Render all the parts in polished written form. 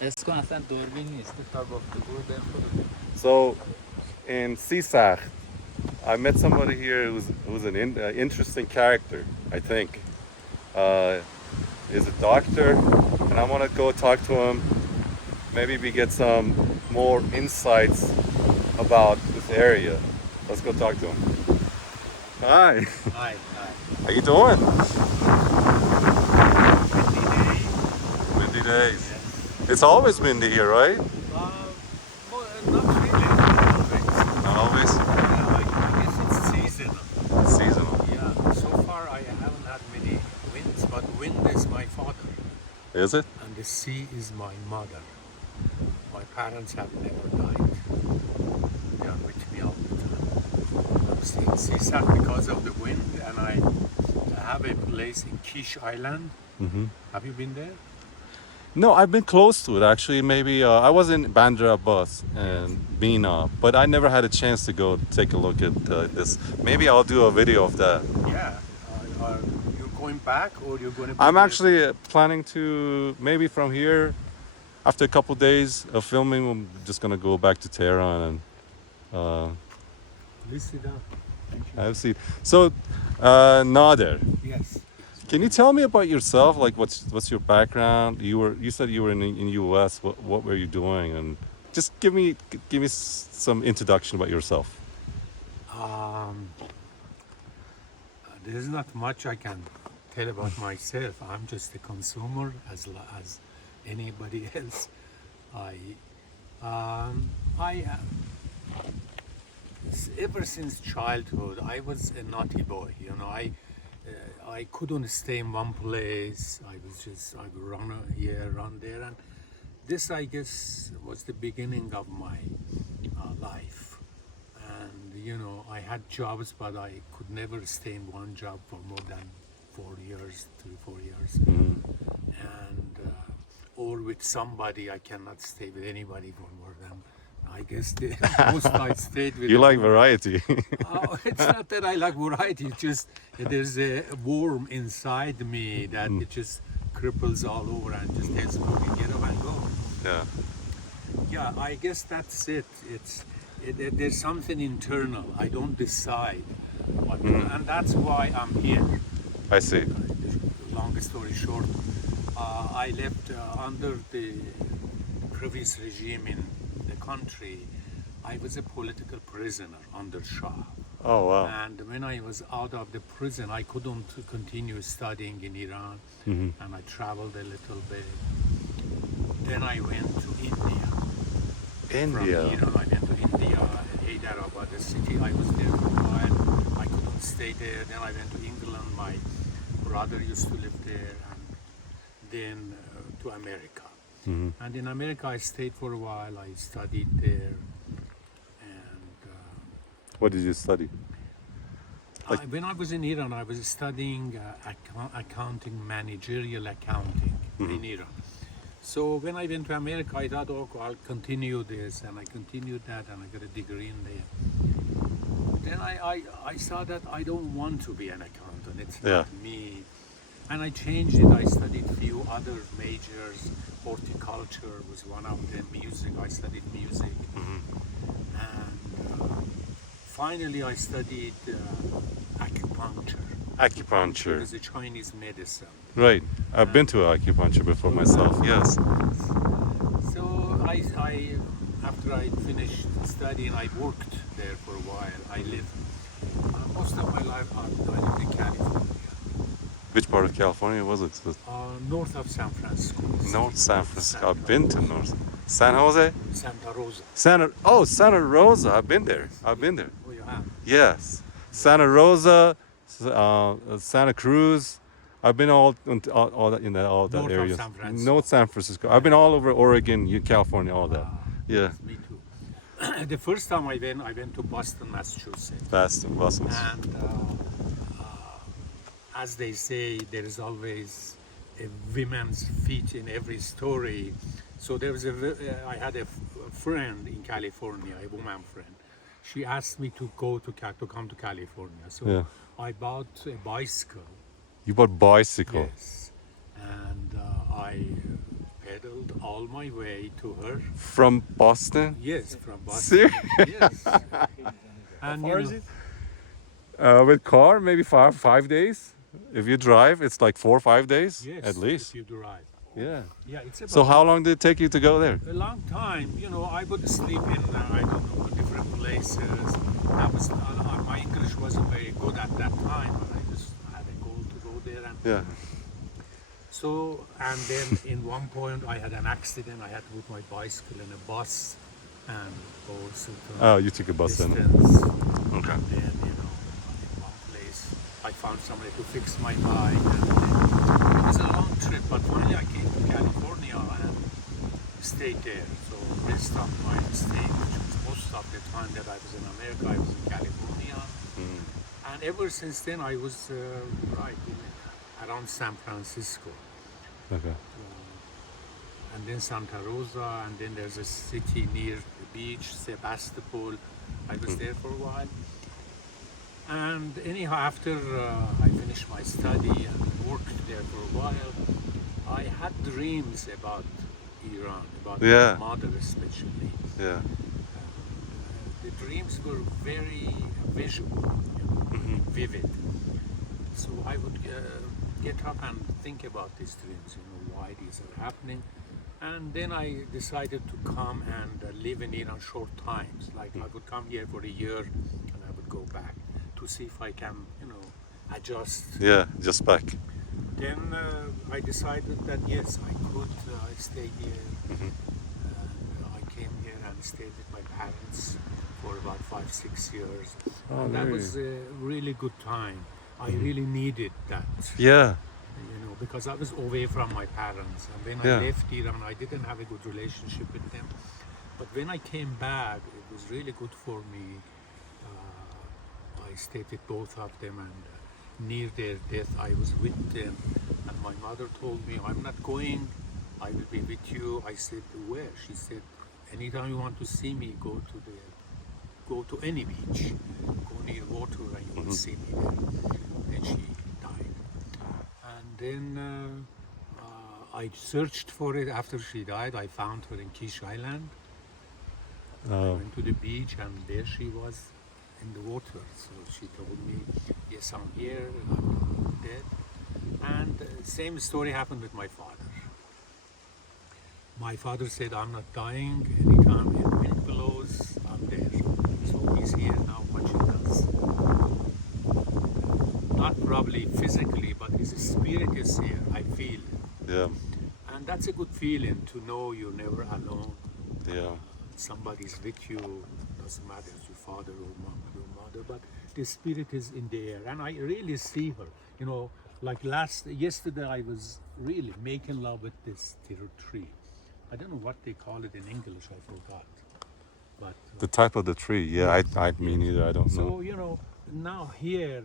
اسکو اصلا دوربین نیست تا گفته بود خود. So in Sisak, I met somebody here who's an interesting character, I think. Is a doctor, and I want to go talk to him. Maybe we get some more insights about this area. Let's go talk to him. Hi, Hi. how you doing? Windy day. Windy days. Yes. It's always windy here, right? Well, not really. Always. Not always. Yeah, I guess it's seasonal. It's seasonal. Yeah. So far, I haven't had many winds, but wind is my father, Is it? and the sea is my mother. My parents have never died. They are with me all the time. I'm still in Sisak because of the wind, and I have a place in Kish Island. Mm-hmm. Have you been there? No, I've been close to it actually. Maybe I was in Bandra Abbas and Bina, but I never had a chance to go take a look at this. Maybe I'll do a video of that. Yeah. Are you going back, or you're going to? I'm actually planning to maybe from here, after a couple days of filming, I'm just gonna go back to Tehran and Please sit down. Thank you. have a seat. So, Nader, Yes. can you tell me about yourself? Like, what's your background? You said you were in U.S. What were you doing? And just give me some introduction about yourself. There's not much I can tell about myself. I'm just a consumer as anybody else. Ever since childhood, I was a naughty boy. You know, I couldn't stay in one place. I would run here, run there, and this, I guess, was the beginning of my life. And you know, I had jobs, but I could never stay in one job for more than 4 years, 3-4 years, and or with somebody. I cannot stay with anybody for more than. I guess the most I stayed with. You like variety. Oh, it's not that I like variety. It's just there's a worm inside me that it just cripples all over and just tells me get up and go. Yeah. Yeah, I guess that's it. There's something internal. I don't decide what to do, and that's why I'm here. I see. Long story short, I left under the previous regime in the country. I was a political prisoner under Shah. Oh wow. And when I was out of the prison, I couldn't continue studying in Iran, and I traveled a little bit. Then I went to India. India. From Iran, I went to India, Hyderabad, the city. I was there for a while. I couldn't stay there. Then I went to England. My brother used to live there, and then to America. And in America, I stayed for a while. I studied there, and What did you study? when I was in Iran, I was studying accounting, managerial accounting in Iran. So when I went to America, I thought, okay, I'll continue this, and I continued that, and I got a degree in there. Then I saw that I don't want to be an accountant. It's not me. And I changed it. I studied few other majors. Horticulture was one of them. Music, I studied music. And finally, I studied acupuncture. Acupuncture. It's a Chinese medicine. Right. I've been to acupuncture before myself. Yes. So after I finished studying, I worked there for a while. I lived most of my life. I lived in California. Which part of California was it? North of San Francisco. North San Francisco. I've been to North. San Jose? Santa Rosa. Santa Rosa. I've been there. I've been there. Oh, you have? Yes. Santa Rosa, Santa Cruz. I've been all in that North of area. San Francisco. North San Francisco. I've been all over Oregon, California, all that. Yeah. Me too. The first time I went to Boston, Massachusetts. Boston. And as they say, there is always a woman's feet in every story. So there was I had a friend in California, a woman friend. She asked me to come to California. So I bought a bicycle. You bought bicycle? Yes. And I pedaled all my way to her. From Boston? Yes, from Boston. Yes. And How far is it? With car, maybe 5 days. If you drive, it's like 4 or 5 days Yes, at least. if you drive. Yeah. Yeah, it's about So how long did it take you to go there? a long time. I would sleep in, I don't know, different places. My English wasn't very good at that time, but I just had a goal to go there. And Yeah. so, and then in one point I had an accident. I had to put my bicycle in a bus and go certain Oh, you took a bus then. distance. Okay. And then, in one place, I found somebody to fix my bike. And then it was a long trip, but finally I came to California and stayed there. So rest of my stay, which was most of the time that I was in America, I was in California. And ever since then, I was around San Francisco. Okay. And then Santa Rosa, and then there's a city near the beach, Sebastopol. I was there for a while. And anyhow, after I finished my study and worked there for a while, I had dreams about Iran, about Yeah. my mother especially. Yeah. The dreams were very visual, vivid. So I would get up and think about these dreams, why these are happening. And then I decided to come and live in Iran short times. Like I would come here for a year and I would go back to see if I can, adjust. Yeah. Just back. Then I decided that yes, I could stay here. And I came here and stayed with my parents for about 5-6 years. Oh, And that very- was a really good time. I really needed that. Yeah. Because I was away from my parents, and when Yeah. I left Iran, I didn't have a good relationship with them. But when I came back, it was really good for me. I stayed with both of them, and near their death, I was with them. And my mother told me, "I'm not going. I will be with you." I said, "Where?" She said, "Anytime you want to see me, go to any beach, go near water, and you will see me there." Then she died. And then I searched for it. After she died, I found her in Kish Island. I Oh. went to the beach, and there she was in the water. So she told me, "Yes, I'm here. I'm dead." And same story happened with my father. My father said, "I'm not dying. Anytime the wind blows, I'm there." So he's here now watching us. Not probably physically, but his spirit is here. I feel it. Yeah. And that's a good feeling to know you're never alone. Yeah. Somebody's with you. Doesn't matter if your father or mother, but the spirit is in the air. And I really see her. Like yesterday, I was really making love with this tree. I don't know what they call it in English. I forgot. But The type of the tree. Yeah. I mean either. I don't know. so now here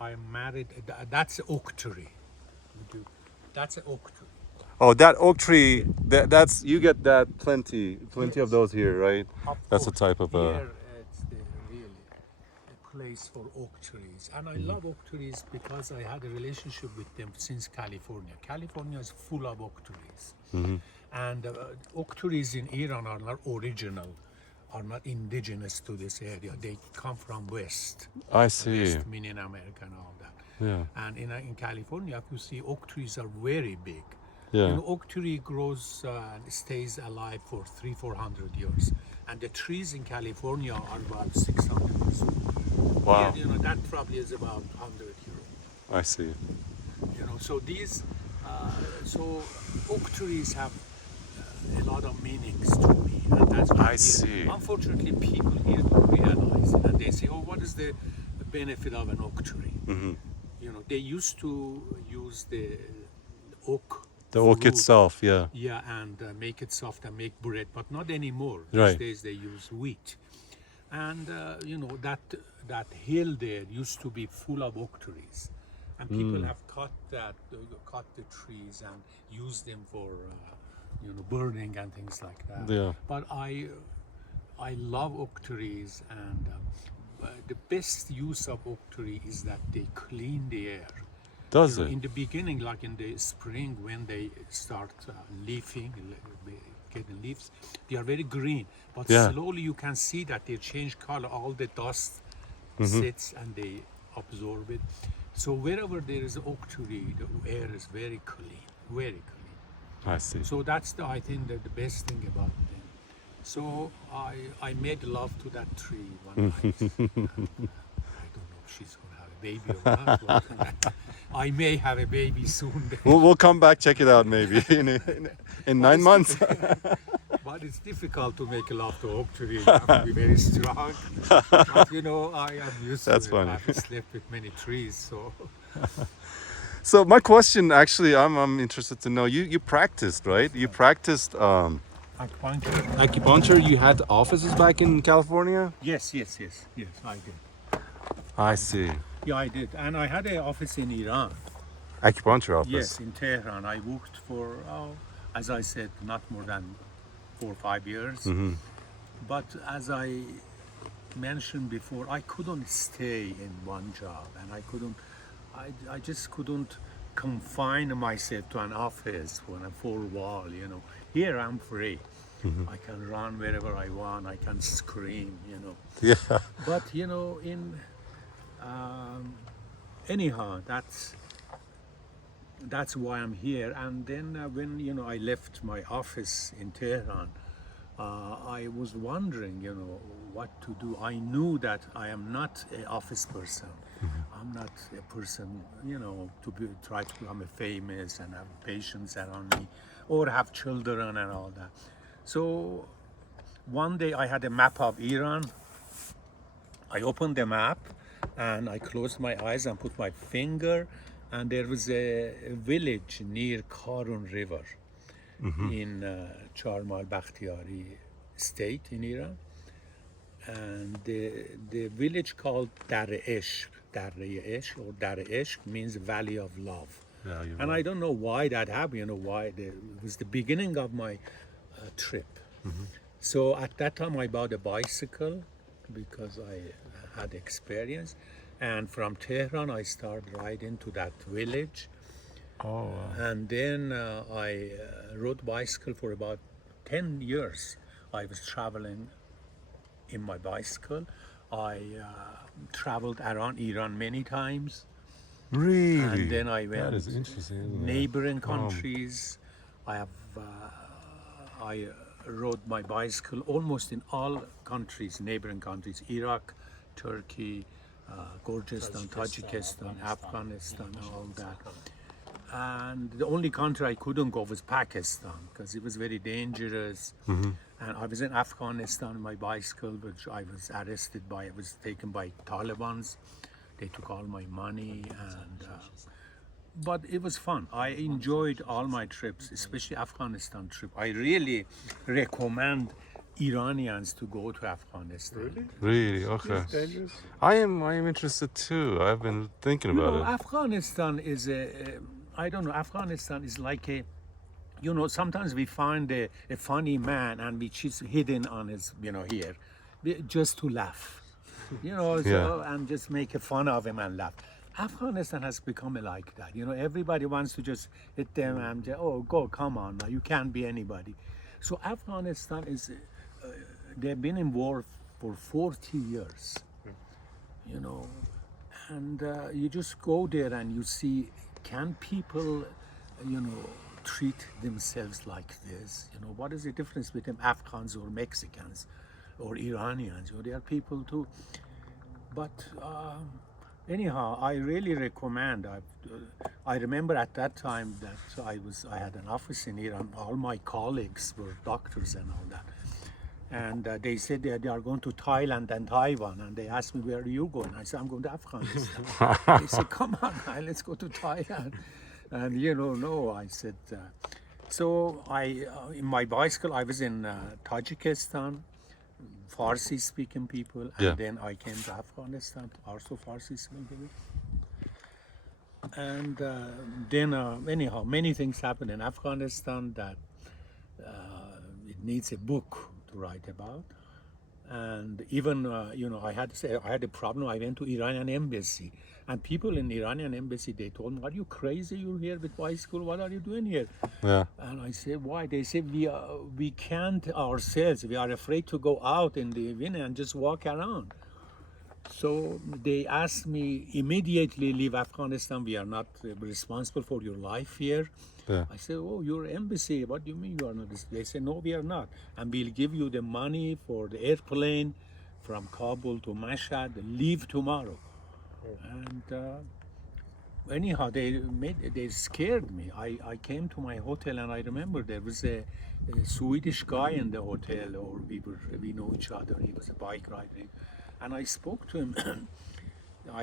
I'm married. That's an oak tree. That's an oak tree. Oh, that oak tree. That's you get that plenty Yes. of those here, right? Of That's a course, type of here it's really a place for oak trees, and I love oak trees because I had a relationship with them since California. California is full of oak trees, and oak trees in Iran are not original, are not indigenous to this area. They come from West. I see. West meaning America and all that. Yeah. And in California, you see oak trees are very big. Yeah. Oak tree grows and stays alive for 300-400 years, and the trees in California are about 600 years old. Wow. Here, that probably is about 100 years old. I see. So these, so oak trees have a lot of meanings to me, and that's why I see. Unfortunately, people here don't realize it, and they say, "Oh, what is the benefit of an oak tree?" They used to use the oak. The oak fruit, itself. Yeah. yeah, and make it soft and make bread, but not anymore. Right. These days they use wheat, and that hill there used to be full of oak trees, and people have cut the trees and used them for burning and things like that. Yeah. But I love oak trees, and the best use of oak tree is that they clean the air. Does You know, it? in the beginning, like in the spring, when they start leafing, getting leaves, they are very green. But Yeah. slowly you can see that they change color. All the dust Mm-hmm. sits and they absorb it. So wherever there is oak tree, the air is very clean, very clean. I see. So that's I think that the best thing about them. So I made love to that tree one night. I don't know if she's gonna have a baby or not, but I may have a baby soon. We'll come back, check it out maybe in But 9 months. but it's difficult to make love to oak tree. You have to be very strong. But you know, I am used That's to it. funny. I've slept with many trees, so So my question, actually, I'm interested to know. You practiced, right? You practiced acupuncture. acupuncture. You had offices back in California. Yes, I did. I see. Yeah, I did, and I had an office in Iran. Acupuncture office. Yes, in Tehran. I worked for, as I said, not more than 4 or 5 years. Mm-hmm. But as I mentioned before, I couldn't stay in one job, and I just couldn't confine myself to an office or a four wall. You know, here I'm free. Mm-hmm. I can run wherever I want. I can scream. You know, Yeah. but you know, anyhow, that's why I'm here. And then when you know I left my office in Tehran, I was wondering, you know, what to do. I knew that I am not an office person. I'm not a person, you know, try to become famous and have patients around me, or have children and all that. So one day I had a map of Iran. I opened the map and I closed my eyes and put my finger, and there was a village near Karun River in Charmal Bakhtiyari state in Iran. And the village called Dar-e Ishq or Dar-e Ishq means Valley of Love. And I don't know why that happened, you know, it was the beginning of my trip. So at that time I bought a bicycle because I had experience. And from Tehran I started riding to that village. Oh. And then I rode bicycle for about 10 years. I was traveling in my bicycle. I traveled around Iran many times. Really? And then I That went is interesting, isn't it? neighboring countries. I rode my bicycle almost in all countries, neighboring countries, Iraq, Turkey, Kyrgyzstan, Tajikistan, Afghanistan, all that. And the only country I couldn't go was Pakistan because it was very dangerous. And I was in Afghanistan on my bicycle, which I was arrested by. It was taken by Taliban's. They took all my money, and but it was fun. I enjoyed all my trips, especially Afghanistan trip. I really recommend Iranians to go to Afghanistan. Really? Okay. I am interested too. I've been thinking You about know, it. Afghanistan is I don't know, Afghanistan is like a, you know, sometimes we find a funny man and which is hidden on his, you know, here, just to laugh, you know, so, and just make a fun of him and laugh. Afghanistan has become like that. You know, everybody wants to just hit them and say, oh, come on, now, you can't be anybody. So Afghanistan is, they've been in war for 40 years, you know, and you just go there and you see, can people, you know, treat themselves like this? You know, what is the difference between Afghans or Mexicans or Iranians? You know, they are people too. But anyhow, I really recommend. I remember at that time that I had an office in Iran. All my colleagues were doctors and all that. And they said they are going to Thailand and Taiwan. And they asked me, where are you going? I said, I'm going to Afghanistan. They said, come on, let's go to Thailand. And you know, no, I said. So in my bicycle, I was in Tajikistan, Farsi-speaking people. And then I came to Afghanistan, also Farsi-speaking people. And then, anyhow, many things happened in Afghanistan that it needs a book to write about. And even I had to say I had a problem. I went to Iranian embassy, and people in Iranian embassy, they told me, "Are you crazy? You're here with bicycle. What are you doing here?" Yeah. And I said, "Why?" They said, we can't ourselves. We are afraid to go out in the wind and just walk around." So they asked me immediately, leave Afghanistan. We are not responsible for your life here. Yeah. I said, "Oh, your embassy. What do you mean you are not?" They said, "No, we are not. And we'll give you the money for the airplane from Kabul to Mashhad. Leave tomorrow." And anyhow, they scared me. I came to my hotel, and I remember there was a Swedish guy in the hotel, or we know each other. He was a bike rider, and I spoke to him.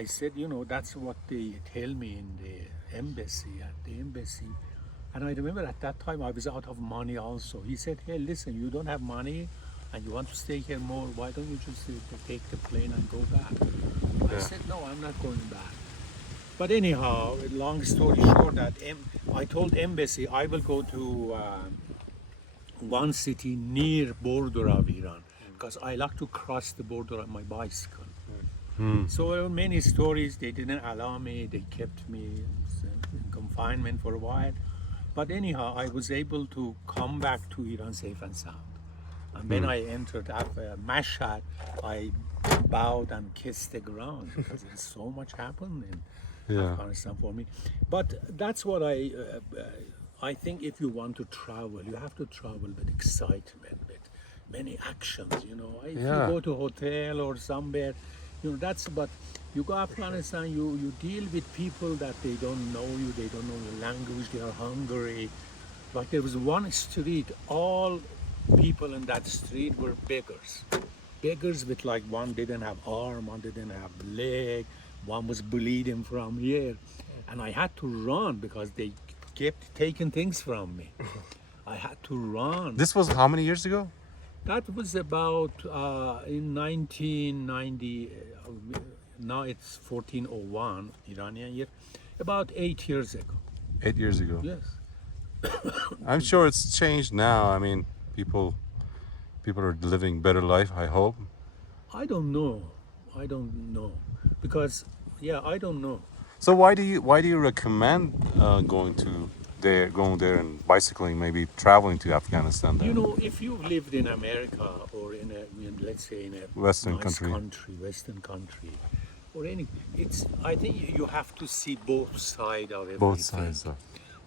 I said, that's what they tell me in the embassy, at the embassy. And I remember at that time I was out of money also. He said, "Hey, listen, you don't have money and you want to stay here more. Why don't you just take the plane and go back?" I said, "No, I'm not going back." But anyhow, long story short, I told embassy I will go to one city near border of Iran because I like to cross the border on my bicycle. So there were many stories. They didn't allow me. They kept me in confinement for a while. But anyhow, I was able to come back to Iran safe and sound. And when I entered Mashhad, I bowed and kissed the ground because there's so much happened in Afghanistan for me. But that's what I think if you want to travel, you have to travel with excitement, with many actions, If you go to a hotel or somewhere, but you go Afghanistan, you deal with people that they don't know you, they don't know the language, they are hungry. Like there was one street, all people in that street were beggars. Beggars with like one didn't have arm, one didn't have leg, one was bleeding from here. And I had to run because they kept taking things from me. I had to run. This was how many years ago? That was about in 1990, now it's 1401 Iranian year, about 8 years ago. 8 years ago. Yes. I'm sure it's changed now. I mean, people are living better life, I hope. I don't know. Because, I don't know. So why do you recommend going there and bicycling, maybe traveling to Afghanistan then? If you've lived in America or let's say in a Western nice Western country, or I think you have to see both sides of everything. Both sides.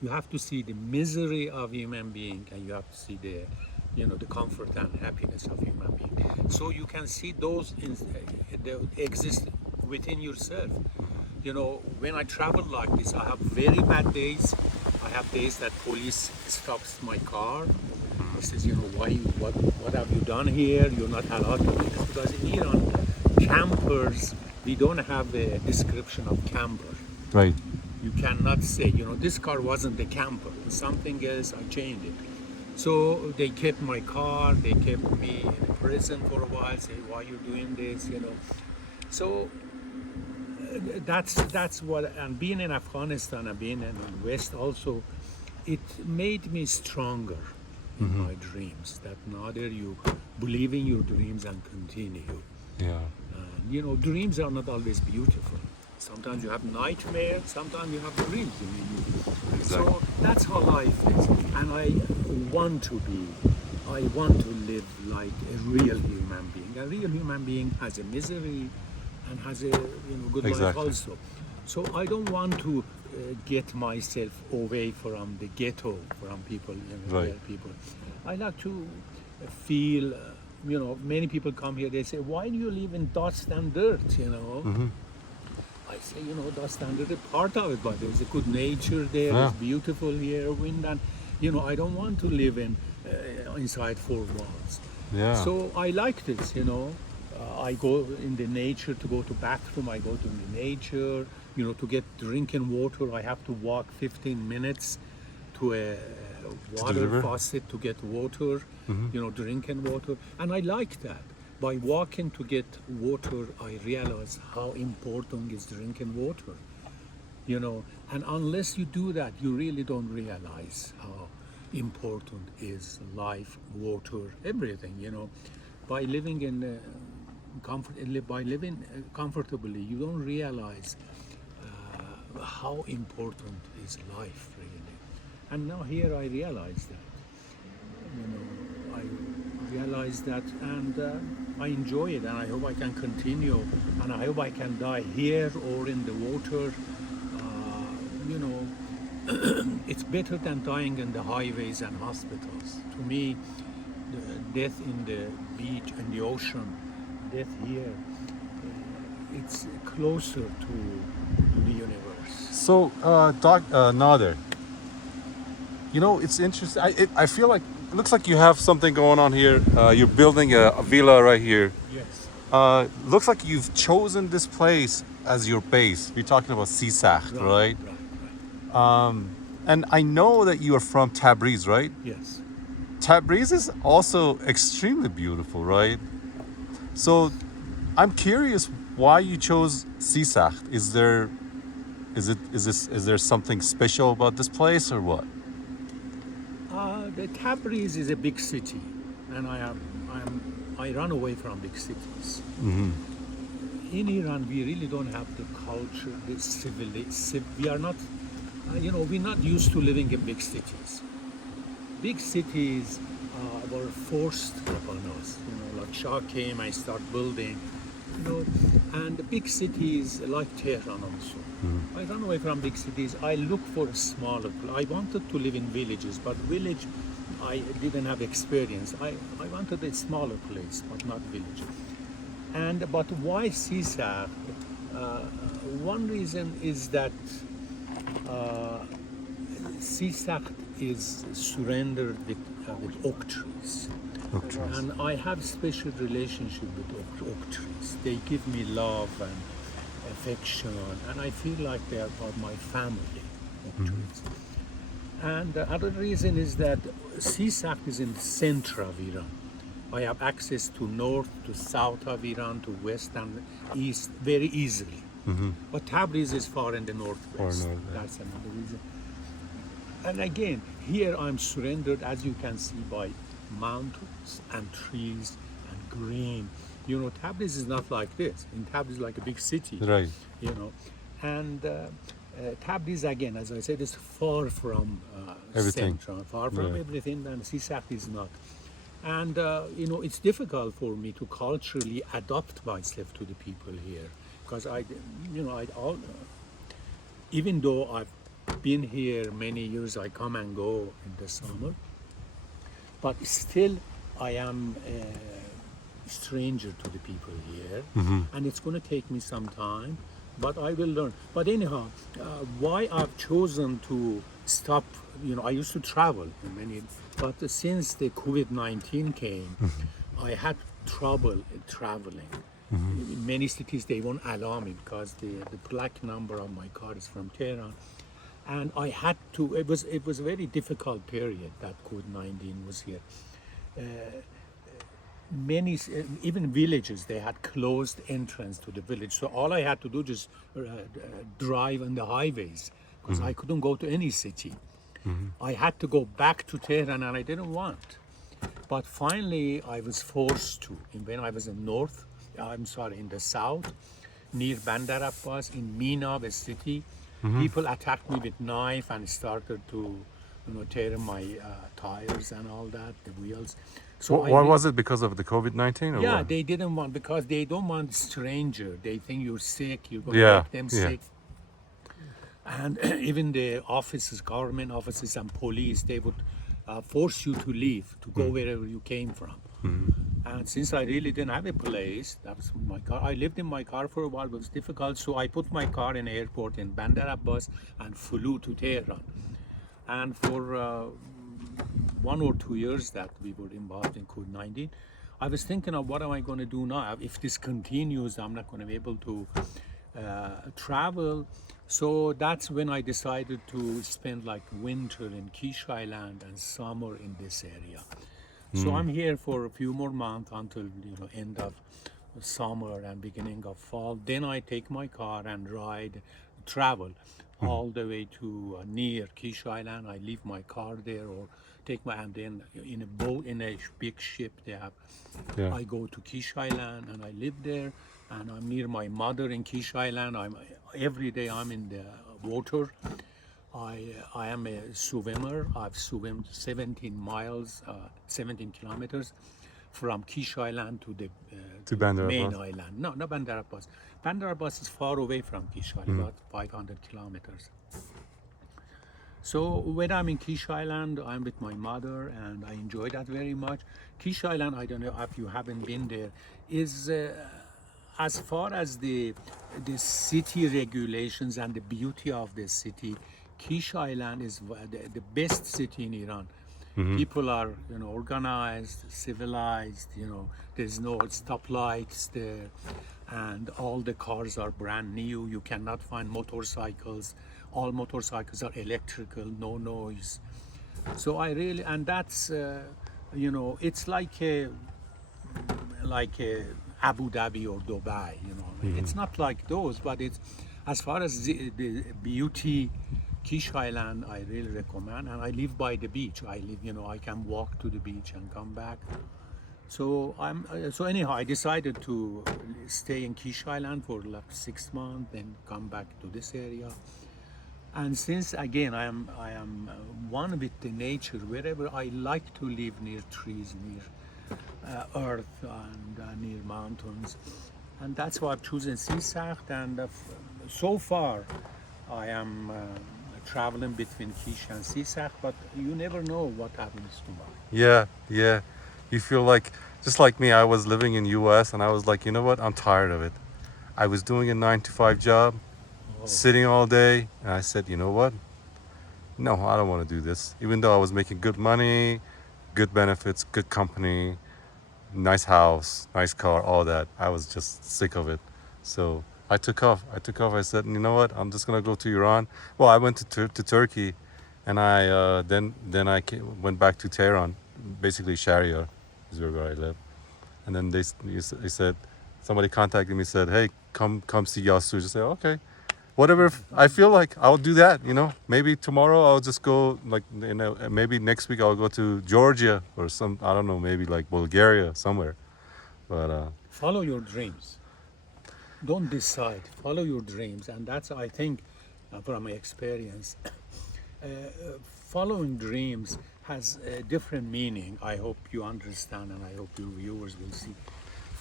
You have to see the misery of human being, and you have to see the comfort and happiness of human being. So you can see those they exist within yourself. When I travel like this, I have very bad days. I have days that police stops my car. He says, what have you done here? You're not allowed to do this. Because in Iran, campers, we don't have a description of camper. Right. You cannot say, this car wasn't a camper. Something else, I changed it. So they kept my car, they kept me in prison for a while, say, "Why are you doing this?" So that's what, and being in Afghanistan and being in the West also, it made me stronger in my dreams. That Nader, you believe in your dreams and continue. Yeah. And dreams are not always beautiful. Sometimes you have nightmares, sometimes you have dreams. Exactly. So that's how life is. And I want to live like a real human being. A real human being has a misery and has a good life also. So I don't want to get myself away from the ghetto, from people, real people. I like to feel, many people come here, they say, "Why do you live in dust and dirt?" I say, dust and dirt is part of it, but there's a good nature there, it's beautiful here, wind, and, I don't want to live inside four walls. Yeah. So I like this, I go in the nature to go to bathroom, I go to the nature, to get drinking water, I have to walk 15 minutes to a water faucet to get water, drinking water, and I like that. By walking to get water, I realize how important is drinking water, and unless you do that, you really don't realize how important is life, water, everything, by living in by living comfortably, you don't realize how important is life really. And now here I realize that. I realize that, and I enjoy it, and I hope I can continue, and I hope I can die here or in the water. You know, it's better than dying in the highways and hospitals. To me, the death in the beach and the ocean, death here, it's closer to the universe. So, Nader, it's interesting. I feel like it looks like you have something going on here. You're building a villa right here. Yes. Looks like you've chosen this place as your base. We're talking about Sisacht, right? Right. And I know that you are from Tabriz, right? Yes. Tabriz is also extremely beautiful, right? So, I'm curious why you chose Sisacht. Is there something special about this place or what? The Tabriz is a big city, and I run away from big cities. Mm-hmm. In Iran, we really don't have the culture, the we are not, we're not used to living in big cities. Big cities were forced upon us. Like Shah came, I start building, and the big cities like Tehran also. I run away from big cities. I look for a smaller place. I wanted to live in villages, but village, I didn't have experience. I wanted a smaller place, but not village. But why Sisacht? One reason is that Sisacht is surrendered with oak trees. And I have special relationship with oak trees. They give me love and affection, and I feel like they are part of my family, oak trees. And the other reason is that Sisacht is in the center of Iran. I have access to north, to south of Iran, to west and east very easily. But Tabriz is far in the northwest. That's another reason. And again, here I'm surrendered, as you can see, by mountains and trees and green. Tabriz is not like this. In Tabriz, like a big city. Right. And Tabriz, again, as I said, is far from Everything. Central, far from everything, and Sisacht is not. And it's difficult for me to culturally adapt myself to the people here, because even though I've been here many years, I come and go in the summer, but still I am a stranger to the people here, and it's going to take me some time, but I will learn. But anyhow, why I've chosen to stop, I used to travel but since the COVID-19 came, I had trouble traveling. In many cities, they won't allow me because the plaque number of my car is from Tehran. And I had to, it was a very difficult period that COVID-19 was here. Many, even villages, they had closed entrance to the village. So all I had to do just drive on the highways, because I couldn't go to any city. I had to go back to Tehran, and I didn't want. But finally, I was forced to. When I was in in the south, near Bandar Abbas, in Mina, the city, people attacked me with knife and started to, tear my tires and all that, the wheels. So why was it? Because of the COVID-19? Yeah, what? they didn't want, because they don't want stranger. They think you're sick, you're going to make them sick. And even the offices, government offices and police, they would force you to leave, to go wherever you came from. And since I really didn't have a place, that was my car. I lived in my car for a while, but it was difficult. So I put my car in the airport in Bandar Abbas and flew to Tehran. And for 1 or 2 years that we were involved in COVID-19, I was thinking of what am I going to do now? If this continues, I'm not going to be able to travel. So that's when I decided to spend like winter in Kish Island and summer in this area. So I'm here for a few more months until end of summer and beginning of fall. Then I take my car and travel all the way to near Kish Island. I leave my car there or take my and then in a boat, in a big ship they have. Yeah. I go to Kish Island and I live there, and I'm near my mother in Kish Island. Every day I'm in the water. I am a swimmer. I've swum 17 miles, 17 kilometers from Kish Island to the To Bandar main Abbas. island. No, not Bandar Abbas. Bandar Abbas is far away from Kish Island, about 500 kilometers. So when I'm in Kish Island, I'm with my mother, and I enjoy that very much. Kish Island, I don't know if you haven't been there, is as far as the city regulations and the beauty of the city. Kish Island is the best city in Iran. People are, organized, civilized. There's no stoplights there, and all the cars are brand new. You cannot find motorcycles. All motorcycles are electrical, no noise. So and that's, it's like a Abu Dhabi or Dubai. It's not like those, but it's as far as the beauty. Kish Island, I really recommend, and I live by the beach. I can walk to the beach and come back. So anyhow, I decided to stay in Kish Island for like 6 months, then come back to this area. And since again I am one with the nature, wherever I like to live near trees, near earth, and near mountains, and that's why I've chosen Sisacht. And so far, I am traveling between Kish and Sisacht, but you never know what happens tomorrow. Yeah. You feel like, just like me, I was living in US and I was like, you know what? I'm tired of it. I was doing a 9-to-5 job, sitting all day, and I said, you know what? No, I don't want to do this. Even though I was making good money, good benefits, good company, nice house, nice car, all that. I was just sick of it. So I took off. I said, you know what? I'm just gonna go to Iran. Well, I went to Turkey, and I then I went back to Tehran, basically Sharia, is where I live. And then they said, somebody contacted me, said, hey, come see Yasu. Just say, okay, whatever. I feel like I'll do that. Maybe tomorrow I'll just go, like, maybe next week I'll go to Georgia or I don't know, maybe like Bulgaria, somewhere. But Follow your dreams. Don't decide. Follow your dreams, and that's, I think, from my experience, following dreams has a different meaning. I hope you understand, and I hope your viewers will see.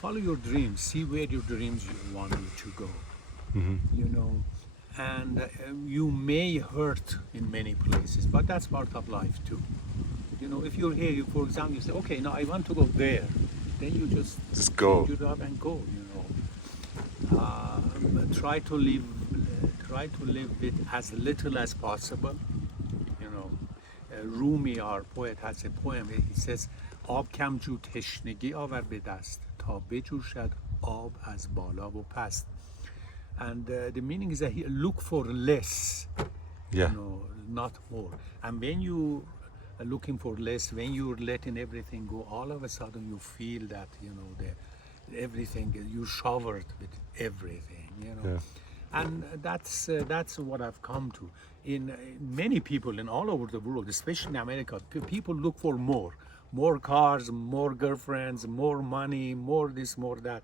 Follow your dreams. See where your dreams want you to go. And you may hurt in many places, but that's part of life too. If you're here, for example, you say, okay, now I want to go there, then you just go. Change it up and go. Try to live with as little as possible. Rumi, our poet, has a poem. He says, "آب کم جو تشنگی آور به دست تا بجوشد آب از بالا و پست." And the meaning is that look for less, not more. And when you are looking for less, when you're letting everything go, all of a sudden you feel that everything, you showered with everything. And that's what I've come to. In many people in all over the world, especially in America, people look for more cars, more girlfriends, more money, more this, more that.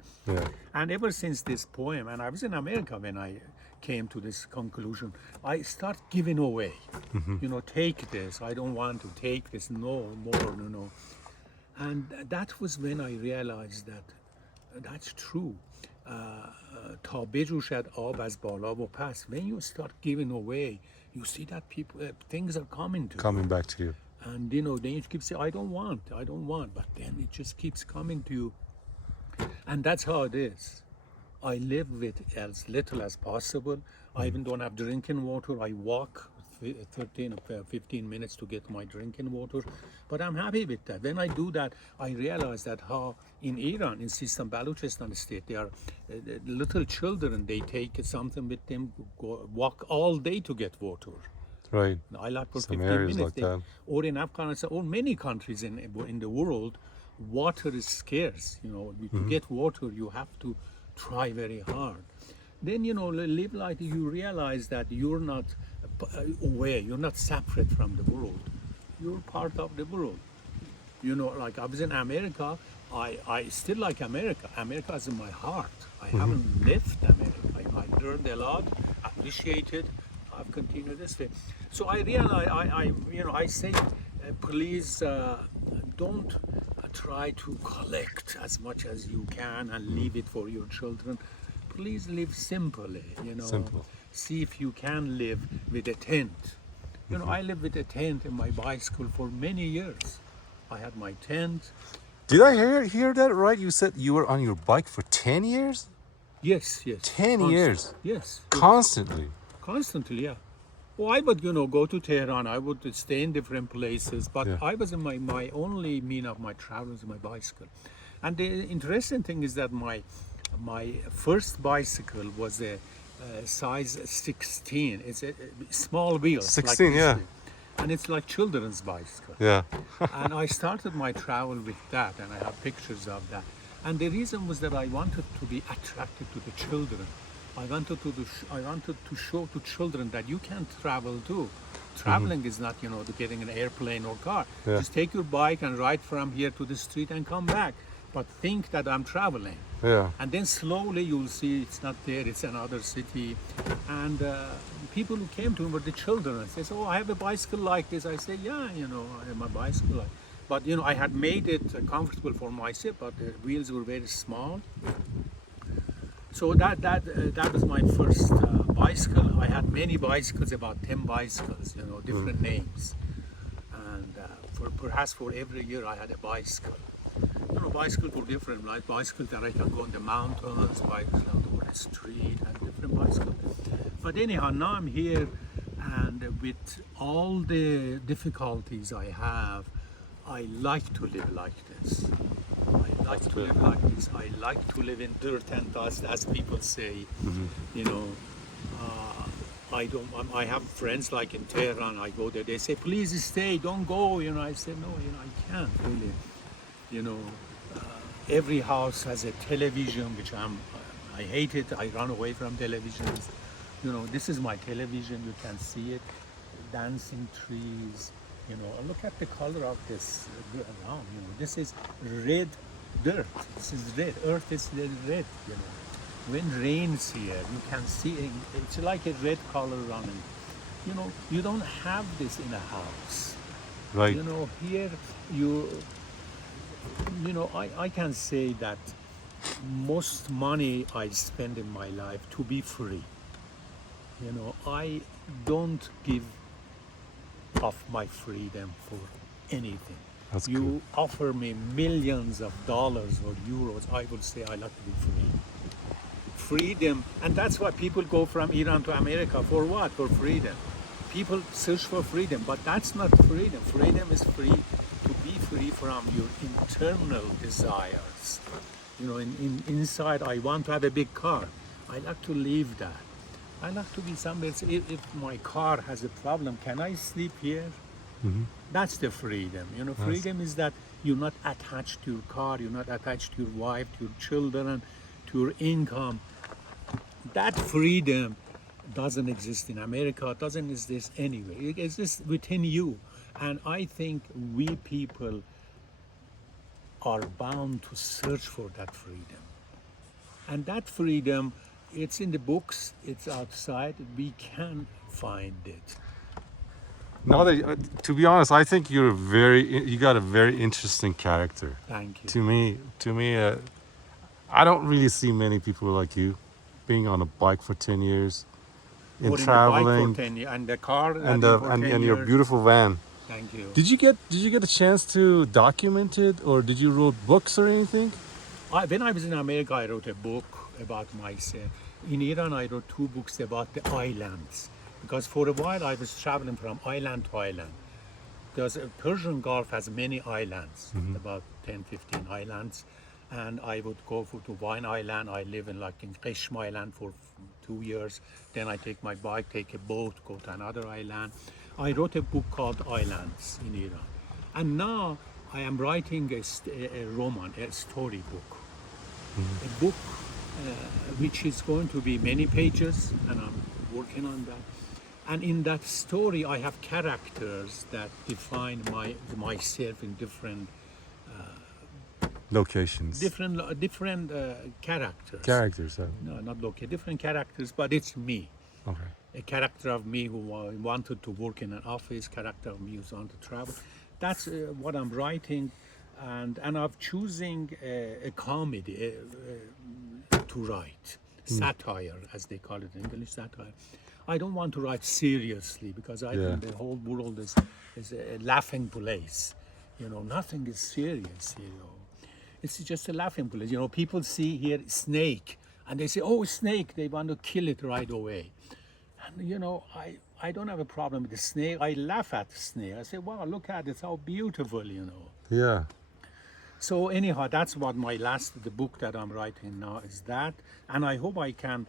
And ever since this poem, and I was in America when I came to this conclusion, I start giving away. Take this. I don't want to take this. No more. And that was when I realized that that's true. تا بجوشد آب از بالا و پس. When you start giving away, you see that things are coming back to you. And then you keep saying, I don't want, but then it just keeps coming to you. And that's how it is. I live with as little as possible. I even don't have drinking water. I walk 13 or 15 minutes to get my drinking water, but I'm happy with that. When I do that, I realize that how in Iran, in Sistan Baluchistan state, they are little children, they take something with them, go walk all day to get water. Right. I like for Some 15 areas minutes. like that. Or in Afghanistan, or many countries in the world, water is scarce. To get water, you have to try very hard. Then, live like you realize that you're not away, you're not separate from the world. you're part of the world. You know, like I was in America, I still like America. America is in my heart. I haven't left America. I learned a lot, appreciated. I've continued this way. So I realize, I say, please don't try to collect as much as you can and leave it for your children. Please live simply, Simple. See if you can live with a tent. You know, I lived with a tent in my bicycle for many years. I had my tent. Did I hear that right? You said you were on your bike for 10 years? Yes. 10 years? Yes. Constantly? Constantly, yeah. Well, I would, go to Tehran. I would stay in different places, but Yeah. I was in my only mean of my travel was my bicycle. And the interesting thing is that my first bicycle was a size 16. It's a small wheels. 16, yeah. And it's like children's bicycle. Yeah. And I started my travel with that, and I have pictures of that. And the reason was that I wanted to be attracted to the children. I wanted to show to children that you can travel too. Traveling is not, to getting an airplane or car. Yeah. Just take your bike and ride from here to the street and come back. But think that I'm traveling. Yeah. And then slowly you'll see it's not there, it's another city. And people who came to me were the children. I said, oh, I have a bicycle like this. I say, yeah, I have my bicycle like. But, I had made it comfortable for myself, but the wheels were very small. So that was my first bicycle. I had many bicycles, about 10 bicycles, different names. And perhaps for every year I had a bicycle. Bicycles were different, like bicycles that I can go in the mountains, bicycles on the street, and different bicycles. But anyhow, now I'm here, and with all the difficulties I have, I like to live like this. I like to live like this. I like to live in dirt and dust, as people say. I have friends like in Tehran. I go there. They say, "Please stay, don't go." I say, "No, I can't really." Every house has a television, which I hate it. I run away from televisions. This is my television. You can see it, dancing trees. Look at the color of this ground. This is red dirt. This is red. Earth is red. When rains here, you can see it. It's like a red color running. You don't have this in a house. Right. Here I can say that most money I spend in my life to be free. I don't give off my freedom for anything. That's You cool. offer me millions of dollars or euros, I would say I like to be free. Freedom, and that's why people go from Iran to America. For what? For freedom. People search for freedom, but that's not freedom. Freedom is to be free from your internal desires. Inside, I want to have a big car. I like to leave that. I like to be somewhere. If my car has a problem, can I sleep here? That's the freedom. Freedom is that you're not attached to your car, you're not attached to your wife, to your children, to your income. That freedom doesn't exist in America, doesn't exist anywhere. It exists within you. And I think we people are bound to search for that freedom. And that freedom, it's in the books, it's outside, we can find it. Now that, to be honest, I think you got a very interesting character. Thank you. To me, I don't really see many people like you, being on a bike for 10 years, in traveling, the bike for 10 years, and the car, and for 10 your years. beautiful van. Thank you. Did you get a chance to document it, or did you write books or anything? When I was in America, I wrote a book about myself. In Iran, I wrote 2 books about the islands. Because for a while, I was traveling from island to island. Because Persian Gulf has many islands, about 10, 15 islands. And I would go to one island. I live in Qeshm Island for 2 years. Then I take my bike, take a boat, go to another island. I wrote a book called Islands in Iran. And now I am writing a roman, a story book. A book which is going to be many pages, and I'm working on that. And in that story, I have characters that define myself in different Locations. different characters. Characters. No, not local, different characters, but it's me. Okay. A character of me who wanted to work in an office, character of me who wanted to travel. That's what I'm writing, and I'm choosing a comedy to write, satire, as they call it in English, satire. I don't want to write seriously because I think the whole world is a laughing place. You know, nothing is serious. You know, it's just a laughing place. You know, people see here snake and they say, "Oh, snake!" They want to kill it right away. And you know, I don't have a problem with the snake. I laugh at the snake. I say, "Wow, look at it! How beautiful!" You know. Yeah. So anyhow, that's what the book that I'm writing now is that, and I hope I can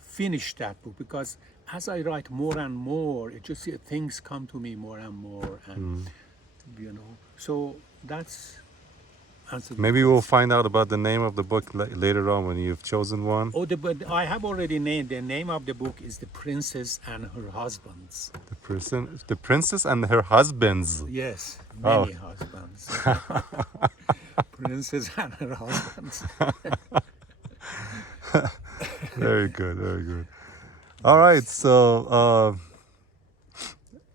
finish that book because as I write more and more, it just things come to me more and more, and you know. So that's answered. Maybe we'll find out about the name of the book later on when you've chosen one. Oh, but I have already named the name of the book is The Princess and Her Husbands. The princess and her husbands. Yes, many husbands. Princess and her husbands. Very good, very good. All right, so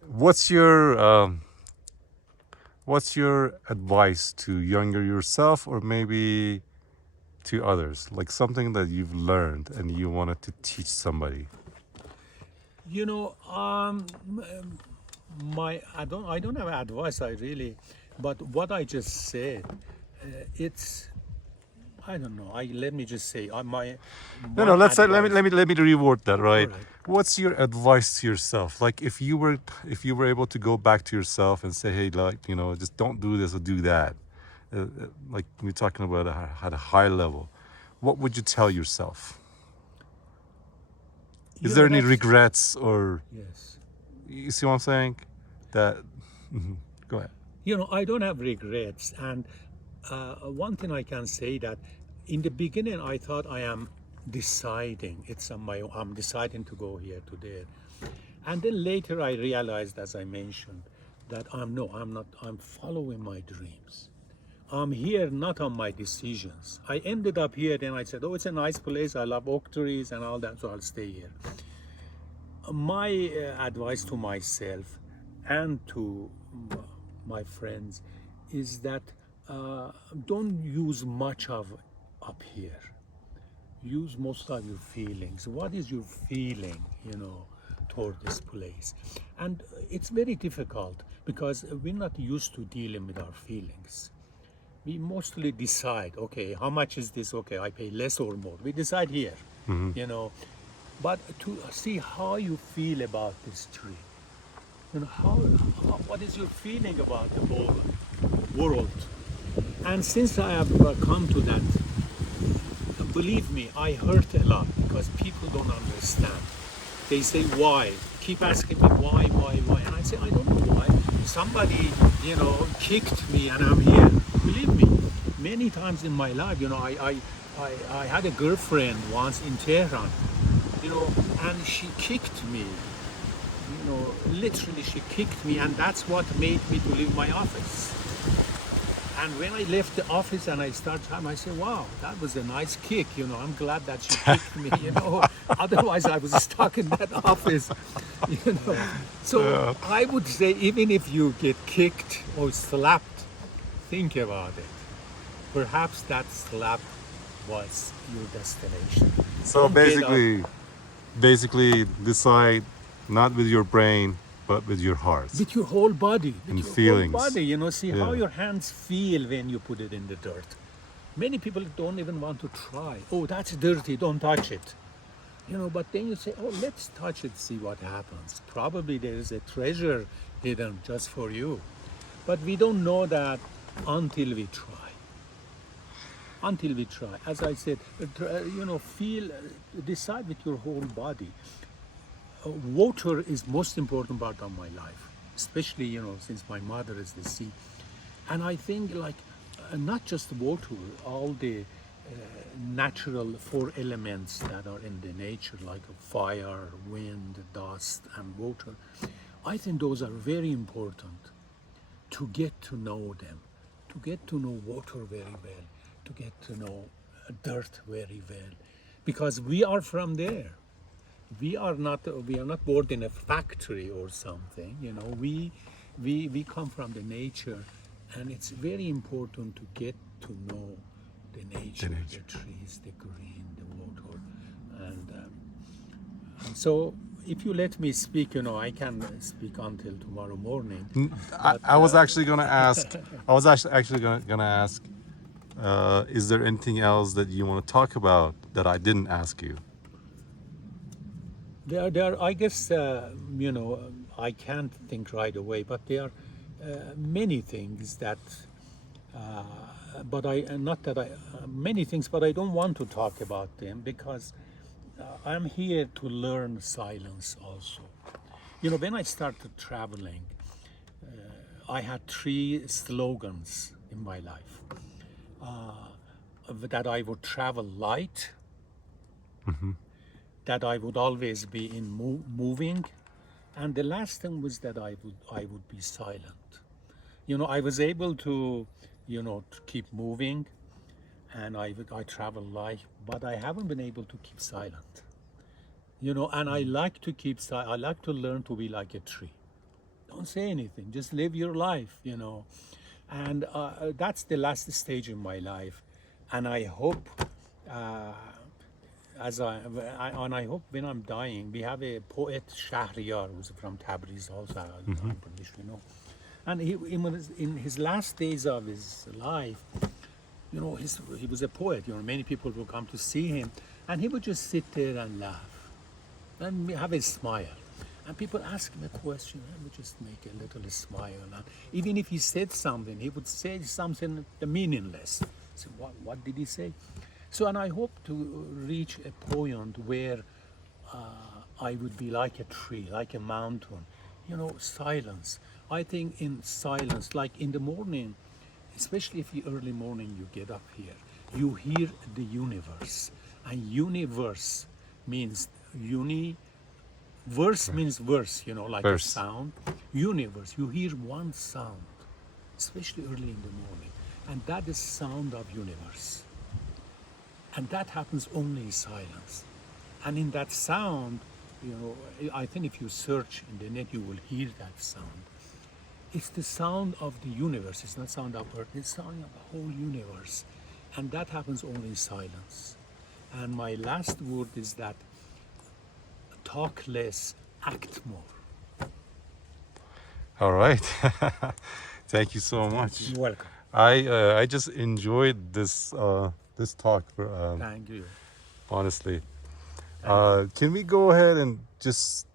what's your advice to younger yourself, or maybe to others, like something that you've learned and you wanted to teach somebody? You know, I don't have advice. But what I just said, it's. I don't know. Let me just say, let me reword that. Right? All right. What's your advice to yourself? Like if you were able to go back to yourself and say, hey, like just don't do this or do that. Like we're talking about at a high level, what would you tell yourself? Is there any regrets or? Yes. You see what I'm saying? That. Go ahead. You know, I don't have regrets, and one thing I can say that in the beginning I thought I am deciding. I'm deciding to go here to there, and then later I realized, as I mentioned, that I'm not. I'm following my dreams. I'm here not on my decisions. I ended up here, then I said, oh, it's a nice place. I love oak trees and all that, so I'll stay here. My advice to myself and to my friends is that don't use much of up here. Use most of your feelings. What is your feeling, toward this place? And it's very difficult because we're not used to dealing with our feelings. We mostly decide, okay, how much is this? Okay, I pay less or more. We decide here, But to see how you feel about this tree, what is your feeling about the whole world? And since I have come to that, believe me, I hurt a lot because people don't understand. They say, why? Keep asking me why? And I say, I don't know why. Somebody, kicked me and I'm here. Believe me, many times in my life, I had a girlfriend once in Tehran, and she kicked me. Literally she kicked me, and that's what made me to leave my office. And when I left the office and I started time, I said, wow, that was a nice kick, I'm glad that she kicked me, Otherwise I was stuck in that office, So I would say, even if you get kicked or slapped, think about it. Perhaps that slap was your destination. So basically decide not with your brain, but with your heart. With your whole body. With and your feelings. Whole body, see how your hands feel when you put it in the dirt. Many people don't even want to try. Oh, that's dirty, don't touch it. But then you say, oh, let's touch it, see what happens. Probably there is a treasure hidden just for you. But we don't know that until we try. Until we try. As I said, decide with your whole body. Water is most important part of my life, especially, since my mother is the sea. And I think not just water, all the natural four elements that are in the nature, like fire, wind, dust, and water. I think those are very important to get to know them, to get to know water very well, to get to know dirt very well, because we are from there. We are not born in a factory or something. You know, we come from the nature, and it's very important to get to know the nature, the trees, the green, the water, and so if you let me speak, you know, I can speak until tomorrow morning. I was actually gonna ask. I was actually gonna ask. Is there anything else that you want to talk about that I didn't ask you? There, I guess, you know, I can't think right away, but there are many things that, but not that I, many things, but I don't want to talk about them because I'm here to learn silence also. You know, when I started traveling, I had three slogans in my life. That I would travel light, that I would always be in moving, and the last thing was that I would be silent. You know, I was able to, you know, to keep moving, and I travel light, but I haven't been able to keep silent. You know, and I like to keep I like to learn to be like a tree. Don't say anything, just live your life, you know. And that's the last stage in my life, and I hope and I hope when I'm dying, we have a poet Shahriyar who's from Tabriz also, I'm pretty sure you know, and in his last days of his life, you know, he was a poet. You know, many people would come to see him, and he would just sit there and laugh, and have a smile. And people ask him a question, and he would just make a little smile. And even if he said something, he would say something meaningless. So what did he say? So, and I hope to reach a point where I would be like a tree, like a mountain, you know, silence. I think in silence, like in the morning, especially if you early morning you get up here, you hear the universe. And universe means verse means verse, you know, like Verse. a sound. Universe, you hear one sound, especially early in the morning, and that is sound of universe. And that happens only in silence. And in that sound, you know, I think if you search in the net, you will hear that sound. It's the sound of the universe. It's not sound of earth. It's sound of the whole universe. And that happens only in silence. And my last word is that talk less, act more. All right. Thank you so much. You're welcome. I just enjoyed this this talk. Thank you. Honestly, can we go ahead and just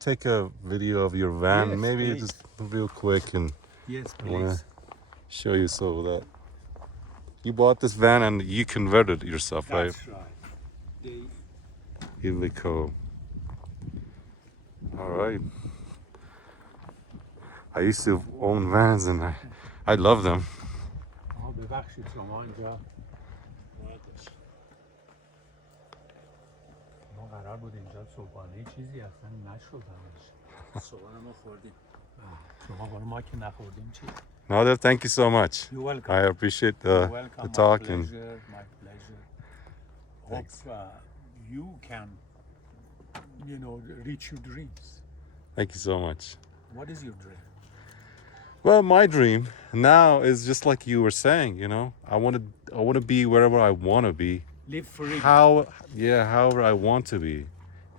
take a video of your van? Yes, Maybe please. just real quick, and Yes, I want please. to show you so that you bought this van and you converted yourself, right? That's right. They, Really cool. All right. I used to own vans and I love them. ببخشید شما اینجا ما قرار بود اینجا صبحانه چیزی اصلا نشد همش صبحانه ما خوردیم شما برای ما که نخوردیم چی؟ Nader, thank you so much. You're welcome. I appreciate You're the welcome. talk My and pleasure. My pleasure. Thanks. Hope you can, you know, reach your dreams. thank you so much. What is your dream? Well, my dream now is just like you were saying, you know, I want to be wherever I want to be. Live free. However I want to be,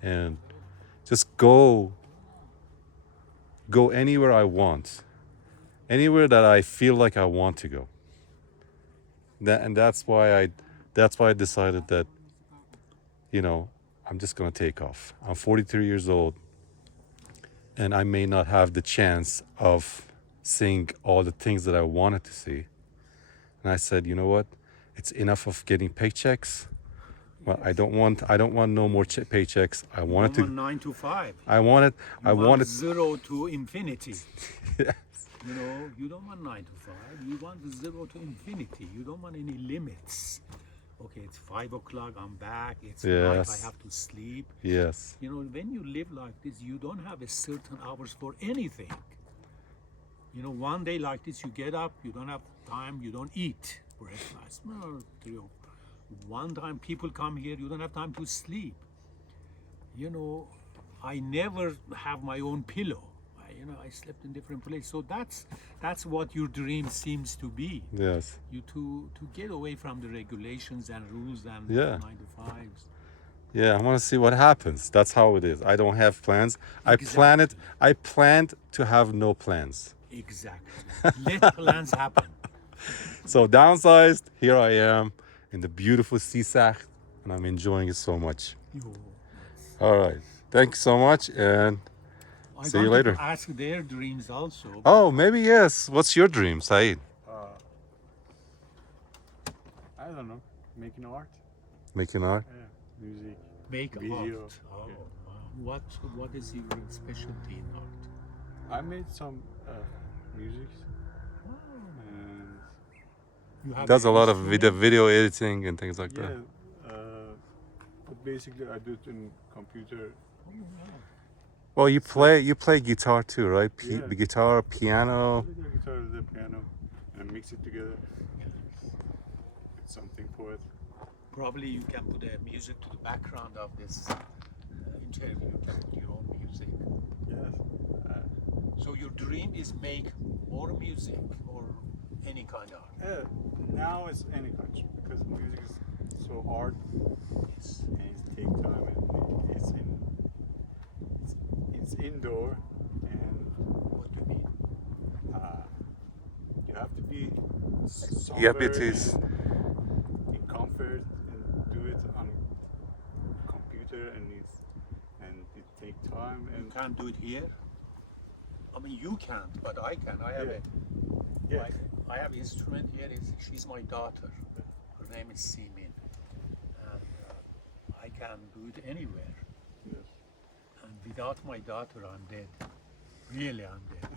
and just go anywhere I want, anywhere that I feel like I want to go. That's why I decided that, you know, I'm just gonna take off. I'm 43 years old, and I may not have the chance of seeing all the things that I wanted to see. And I said, you know what? It's enough of getting paychecks. Well, I don't want no more paychecks. I wanted You to. want 9 to 5. I wanted. I You wanted. want 0 to infinity. Yes. You know, you don't want 9 to 5. You want 0 to infinity. You don't want any limits. okay, it's 5 o'clock, I'm back, it's Yes. night, I have to sleep. Yes. You know, when you live like this, you don't have a certain hours for anything. You know, one day like this, you get up, you don't have time, you don't eat breakfast. One time people come here, you don't have time to sleep. You know, I never have my own pillow. I slept in different places. So that's what your dream seems to be. Yes. You to get away from the regulations and rules and Yeah. 9 to 5s. Yeah, I want to see what happens. That's how it is. I don't have plans. Exactly. I planned to have no plans. Exactly. Let plans happen. So downsized, here I am in the beautiful Sisak, and I'm enjoying it so much. All right. Thank you so much, and I see you wanted later. to ask their dreams also. Oh, maybe yes. What's your dream, Saeed? I don't know, making art, Making art? music. Make Video. art. Oh, wow. What is your specialty in art? I made some music, and You have Does a an lot of instrument? video editing and things like yeah, that. but basically I do it in computer. Oh, wow. Well, you play guitar too, right? Yeah. Guitar, piano. The guitar, the piano, and mix it together. It's something for it. Probably you can put music to the background of this interview. You can put your own music. Yes. So your dream is make more music or any kind of art? Now it's any country because music is so hard Yes. and it takes time and it's indoor and What do you mean? you have to be Yep, somewhere it is. in comfort and do it on computer and it takes time You and can't do it here. I mean, you can't, but I can. I have yeah. I have instrument here. She's my daughter. Her name is Simin, and I can do it anywhere. Yes. And without my daughter, I'm dead. Really, I'm dead.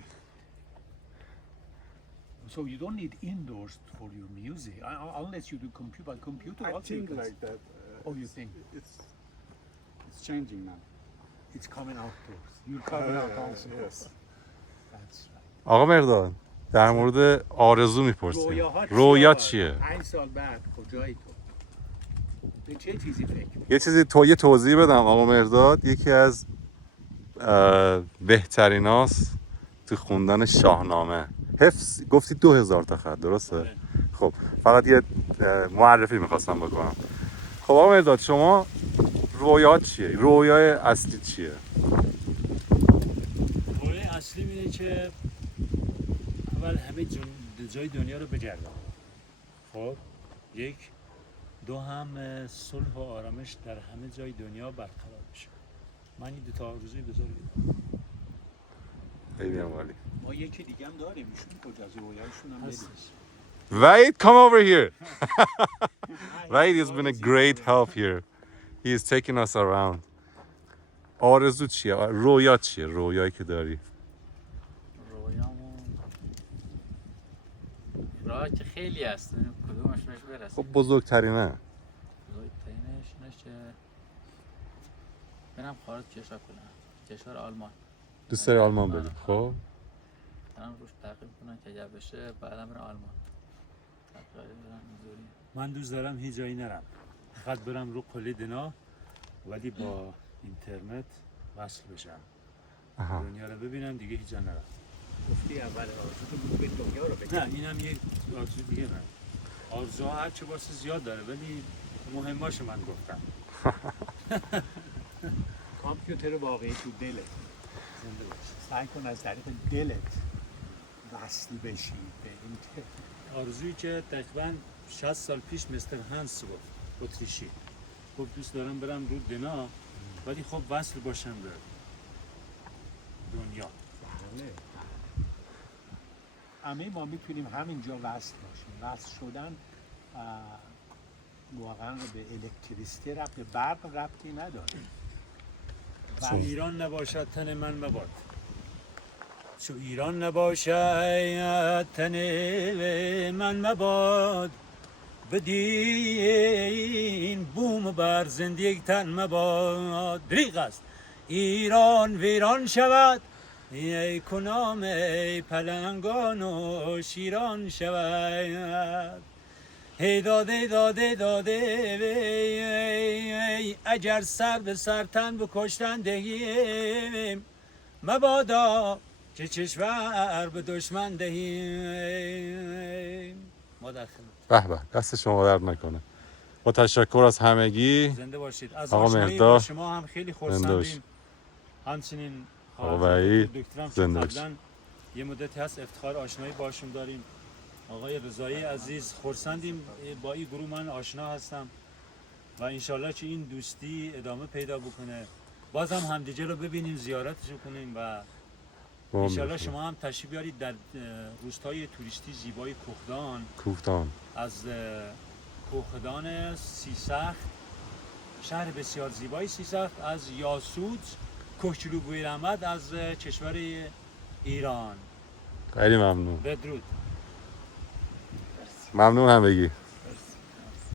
So you don't need indoors for your music, unless you do computer. Computer I also you think can like that. Oh, you think? It's changing now. It's coming outdoors. You're coming out also. Yes. That's right. آقا مرداد در مورد آرزو میپرسیم. رویاها رویا چیه؟ 5 سال بعد کجایی تو؟ به چه چیزی فکر می‌کنی؟ یه چیزی یه توضیح بدم آقا مرداد یکی از بهتریناست تو خوندن شاهنامه. حفظ گفتی 2000 تا خط درسته؟ خب فقط یه معرفی میخواستم بکنم. خب آقا مرداد شما رویات چیه؟ رویای اصلی چیه؟ رویای اصلی اینه که اول همه جای دنیا رو بگردم. خب یک دو هم صلح و آرامش در همه جای دنیا برقرار بشه. من این دو تا آرزوی بزرگم. خیلی هم عالی. ما یکی دیگه هم داریم. ایشون کجاست؟ رویایشون هم بدید. Vaid, come over here. Vaid has been a great help here. He is taking us around. آرزو چیه؟ رویا چیه؟ رویایی که داری. رویامون راه که خیلی هست کدومش بهش برسیم خب بزرگترینه. بزرگترینش اینه که برم خارج کشور کنم کشور آلمان دوست داری آلمان بری؟ خب برم روش تحقیق کنم که اگر بشه بعدم برم آلمان من دوست دارم هیچ جایی نرم. فقط برم رو قله دنا ولی با اینترنت وصل بشم. دنیا رو ببینم دیگه هیچ جا نرم. گفتی اول آرزو به دنیا رو بگم. نه اینم یک آرزو دیگه نه. آرزوها هر چه باشه زیاد داره ولی مهماشو من گفتم. کامپیوتر واقعی تو دلت. زنده باش. سعی کن از طریق دلت وصل بشی به این آرزویی که تقریبا 60 سال پیش مستر هانس گفت اتریشی گفت دوست دارم برم رو دنا ولی خب وصل باشم به دنیا. همه ما میتونیم همینجا وصل باشیم. وصل شدن واقعا به الکتریسیته ربط به برق ربطی نداره. چو ایران نباشد تن من مباد چو ایران نباشد تن من مباد بدین بوم بر زندگی تن مباد دریغ است ایران ویران شود ای کنام ای پلنگان و شیران شود هی داده داده داده وی اگر سر به سر تن به کشتن دهیم مبادا که کشور به دشمن دهیم ما در خدمت. به به، دست شما درد نکنه. با تشکر از همگی. زنده باشید. از آقا آشنایی مهرداد، با شما هم خیلی زنده باشید. خرسندیم. همچنین آقا وحید، دکترم که زنده باشید. قبلا یه مدتی هست افتخار آشنایی باشون داریم. آقای رضایی عزیز خرسندیم با این گروه من آشنا هستم و انشالله که این دوستی ادامه پیدا بکنه باز هم همدیگه رو ببینیم زیارتشو کنیم و انشالله شما هم تشریف بیارید در روستای توریستی زیبای کوهدان از کوهدان سیسخت شهر بسیار زیبای سیسخت از یاسوج کوهچلو بویراحمد از کشور ایران. خیلی ممنون. بدرود. ممنون همگی.